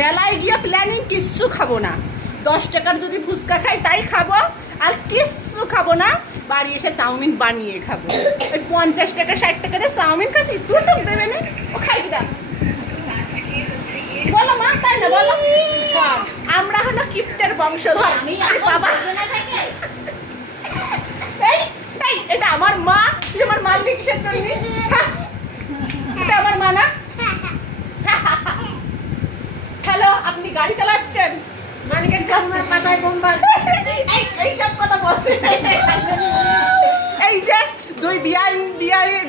মেলায় গিয়ে প্ল্যানিং কিচ্ছু খাবো না, 10 টাকার যদি ফুচকা খাই তাই খাবো, আর কিচ্ছু খাবো না। বাড়ি এসে চাউমিন বানিয়ে খাবো। ওই 50 টাকা 60 টাকা দিয়ে চাউমিন খাচ্ছি, টুকটুক দেবে না, ও খাই না বলো মা, তাই না বলো? আমরা হলো কিপ্টের বংশধর। বাবা এই এটা আমার মা, তুই আমার মারলি কিসের জন্য? এটা আমার মা না? হ্যালো, আপনি গাড়ি চালাচ্ছেন? মানিকের কাছে মাথায় বোম্বা এইসব কথা বলতে। এই যে দুই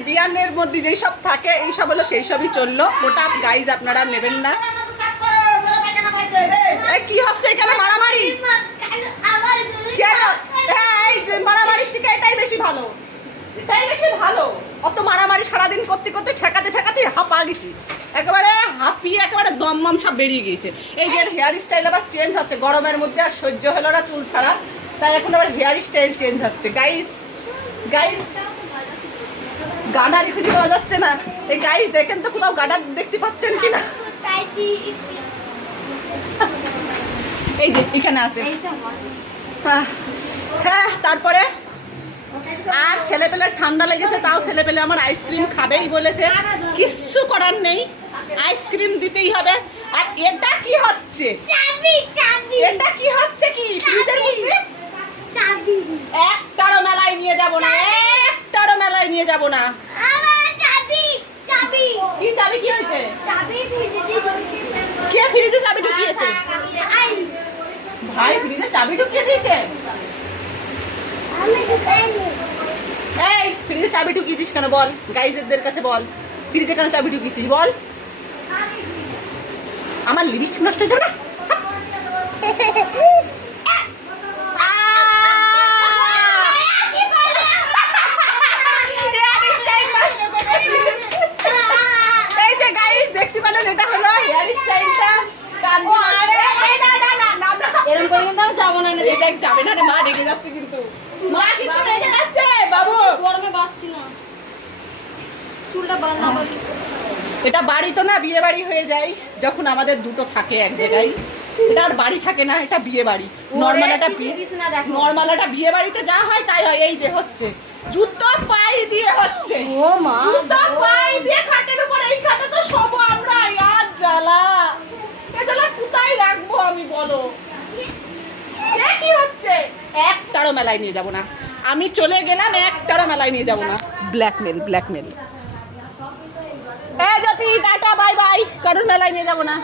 বিয়ানের মধ্যে যেই সব থাকে এই সব হলো সেই সবই চললো। ওটা গাইজ আপনারা নেবেন না। কি হচ্ছে এখানে মারামারি? কেন? হ্যাঁ, এই যে মারামারির থেকে এটাই বেশি ভালো, এটাই বেশি ভালো। অত মারামারি সারাদিন করতে করতে ঠেকাতে ঠেকাতে হাঁপা গেছি, একেবারে হাঁপিয়ে একেবারে দমদম সব বেরিয়ে গিয়েছে। এই যে হেয়ার স্টাইল আবার চেঞ্জ হচ্ছে, গরমের মধ্যে আর সহ্য হলো না চুল ছাড়া, তাই এখন আবার হেয়ার স্টাইল চেঞ্জ হচ্ছে। গাইস গাডারি খুঁজে পাওয়া যাচ্ছে না। এই গাইস দেখেন তো কোথাও গাডার দেখতে পাচ্ছেন কিনা? এই যে এখানে আছে। হ্যাঁ, তারপরে আর ছেলেপেলের ঠান্ডা লেগেছে, তাও ছেলেপেলে আমার আইসক্রিম খাবেই বলেছে, কিচ্ছু করার নেই, আইসক্রিম দিতেই হবে। আর এটা কি হচ্ছে? এটা কি হচ্ছে? কি ফ্রিজের মধ্যে? একটারও মেলায় নিয়ে যাব না, একটারও মেলায় নিয়ে যাব না। কি চাবি? কি হয়েছে? কে ফ্রিজে চাবি ঢুকিয়েছে? ভাই ফ্রিজে চাবি ঢুকিয়ে দিয়েছে? এই ফ্রিজে চাবি ঢুকিয়েছিস কেন বল? গাইজেরদের কাছে বল, ফ্রিজে কেন চাবি ঢুকিয়েছিস বল? আমার লিপস্টিক নষ্ট হয়ে যাবে না? এই যে গাইজ দেখতে পেলেন, এটা হলো হেয়ার স্টাইলটা। এরকম করে কিন্তু আমি যাবো না। দেখ যাবে না রে, মা রেগে যাচ্ছে কিন্তু, মা কিন্তু রেগে যাচ্ছে। বাবু গরমে বাঁচছি না, চুলটা বাঁধা বলি। এটা বাড়ি তো না, বিয়ে বাড়ি হয়ে যায় যখন আমাদের দুটো থাকে এক জায়গায়। এটা আর বাড়ি থাকে না, এটা বিয়ে বাড়ি। নর্মাল একটা বিয়ে বাড়িতে যা হয় তাই হয়। এই যে হচ্ছে জুতো পায়ে দিয়ে হচ্ছে, ও মা, জুতো পায়ে দিয়ে খাটের উপর। এই খাটে তো সব আমরা, আর জ্বালা, এ জ্বালা কোথায় রাখবো আমি বলো? কি হচ্ছে? একটারও মেলায় নিয়ে যাব না আমি, চলে গেলাম, একটারও মেলায় নিয়ে যাব না। ব্ল্যাকমেল। জ্যোতি টাটা বাই বাই, কারণ মেলায় নিয়ে যাব না।